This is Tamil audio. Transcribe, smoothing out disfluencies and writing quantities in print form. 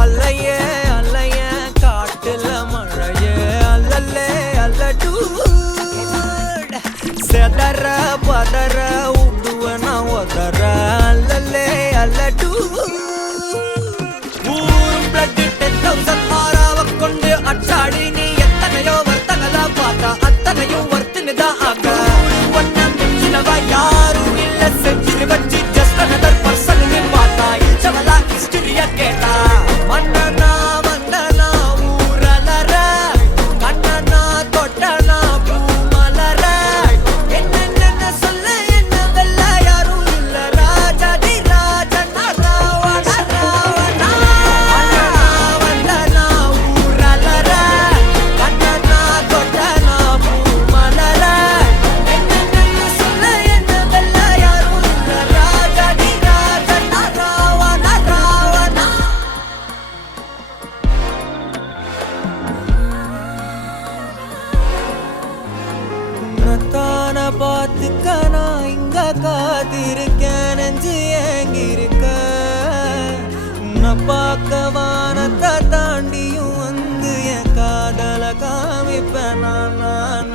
அல்லையே அல்லையே காட்டுல மழையே அல்லல்லே அல்லடு செதற பதற உடுவன ஒதற அல்லல்லே அல்லடு ஊரும் பிளட் 10,000 ஆறாவ கொண்டு அச்சாடி நீ எத்தனையோ வர்த்தகலா பார்த்தா அத்தனையும் வர்த்தினுதான் ஆக ஒன்ன மிஞ்சினவ யாரும் இல்ல செஞ்சிரு வச்சு ஜஸ்ட் another person நீ பார்த்தா இச்சவலா ஹிஸ்டரியா கேட்டா மன்னனா வந்தனா ஊரலற கண்ணனா தொட்டனா பூமலற என்ன சொல்ல என்ன வெல்ல யாரும் இல்ல ராஜாதி ராஜனா ராவண ராவணா வந்தனா ஊரலற கண்ணனா தொட்டனா பூமலற என்ன சொல்ல என்ன வெல்ல யாரும் இல்ல ராஜாதி ராஜனா ராவண ராவணா உன்னத்தான பார்த்துக்க நான் இங்க காத்திருக்கேன் நெஞ்சு ஏங்கிருக்க உன்னை பார்க்க வானத்தை தாண்டியும் வந்து என் காதல காமிப்பேன் நான்